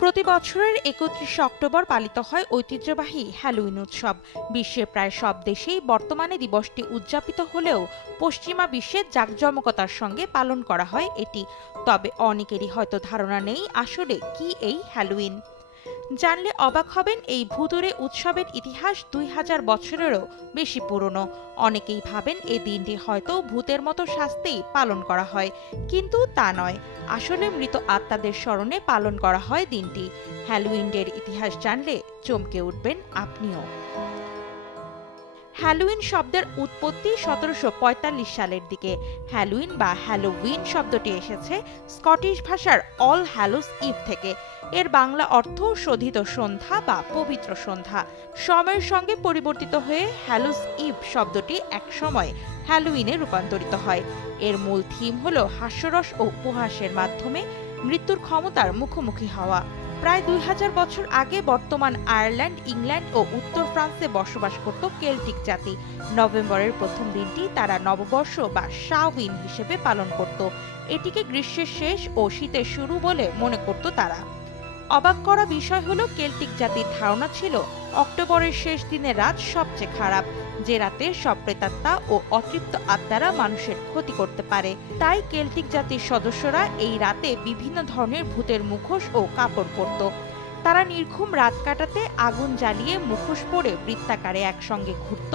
প্রতি বছরের একত্রিশে অক্টোবর পালিত হয় ঐতিহ্যবাহী হ্যালোইন উৎসব। বিশ্বের প্রায় সব দেশেই বর্তমানে দিবসটি উদযাপিত হলেও পশ্চিমা বিশ্বের জাঁকজমকতার সঙ্গে পালন করা হয় এটি। তবে অনেকেরই হয়তো ধারণা নেই আসলে কি এই হ্যালোউইন জানলে অবাক হবেন এই ভুতুরে উৎসবের ইতিহাস দুই হাজার বছরেরও বেশি পুরনো। অনেকেই ভাবেন এই দিনটি হয়তো ভূতের মতো শাস্তেই পালন করা হয়, কিন্তু তা নয়। আসলে মৃত আত্মাদের স্মরণে পালন করা হয় দিনটি। হ্যালোউইনের ইতিহাস জানলে চমকে উঠবেন আপনিও। হ্যালোউইন শব্দের উৎপত্তি সতেরোশো পঁয়তাল্লিশ সালের দিকে। হ্যালোউইন বা হ্যালোউইন শব্দটি এসেছে স্কটিশ ভাষার অল হ্যালোস ইভ থেকে। এর বাংলা অর্থ শোধিত সন্ধ্যা বা পবিত্র সন্ধ্যা। সময়ের সঙ্গে পরিবর্তিত হয়ে হ্যালোস ইভ শব্দটি একসময় হ্যালোউইনে রূপান্তরিত হয়। এর মূল থিম হল হাস্যরস ও উপহাসের মাধ্যমে মৃত্যুর ক্ষমতার মুখোমুখি হওয়া। প্রায় দুই হাজার বছর আগে বর্তমান আয়ারল্যান্ড, ইংল্যান্ড ও উত্তর ফ্রান্সে বসবাস করত কেল্টিক জাতি। নভেম্বরের প্রথম দিনটি তারা নববর্ষ বা শাওইন হিসেবে পালন করত। এটিকে গ্রীষ্মের শেষ ও শীতের শুরু বলে মনে করত তারা। অবাক করা বিষয় হলো, কেল্টিক জাতির ধারণা ছিল, অক্টোবরের শেষ দিনের রাত সবচেয়ে খারাপ, যে রাতে সব প্রেতাত্মা ও অতৃপ্ত আত্মারা মানুষের ক্ষতি করতে পারে। তাই কেল্টিক জাতির সদস্যরা এই রাতে বিভিন্ন ধরনের ভূতের মুখোশ ও কাপড় পরত। তারা নির্ঘুম রাত কাটাতে আগুন জ্বালিয়ে মুখোশ পরে বৃত্তাকারে একসঙ্গে ঘুরত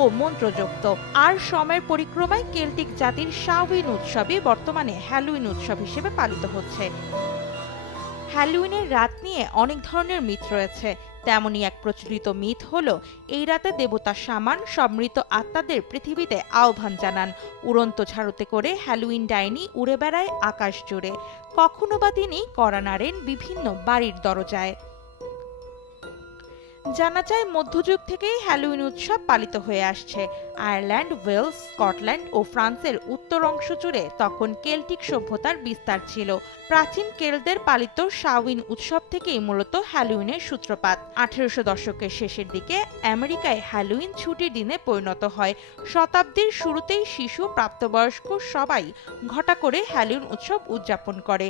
ও মন্ত্র জপত। আর সময়ের পরিক্রমায় কেল্টিক জাতির শাওইন উৎসবই বর্তমানে হ্যালোউইন উৎসব হিসেবে পালিত হচ্ছে। হ্যালোউইনের রাত নিয়ে অনেক ধরনের মিথ রয়েছে। তেমনই এক প্রচলিত মিথ হল, এই রাতে দেবতা সামান সব মৃত আত্মাদের পৃথিবীতে আহ্বান জানান। উড়ন্ত ঝাড়ুতে করে হ্যালোইন ডাইনি উড়ে বেড়ায় আকাশ জুড়ে। কখনো বা তিনি কড়া নাড়েন বিভিন্ন বাড়ির দরজায়। জানা যায়, মধ্যযুগ থেকেই হ্যালোউইন উৎসব পালিত হয়ে আসছে। আয়ারল্যান্ড, ওয়েলস, স্কটল্যান্ড ও ফ্রান্সের উত্তর অংশ জুড়ে তখন কেল্টিক সভ্যতার বিস্তার ছিল। প্রাচীন কেলদের পালিত শাওইন উৎসব থেকেই মূলত হ্যালোউইনের সূত্রপাত। আঠেরোশো দশকের শেষের দিকে আমেরিকায় হ্যালোউইন ছুটির দিনে পরিণত হয়। শতাব্দীর শুরুতেই শিশু, প্রাপ্তবয়স্ক সবাই ঘটা করে হ্যালোউইন উৎসব উদযাপন করে।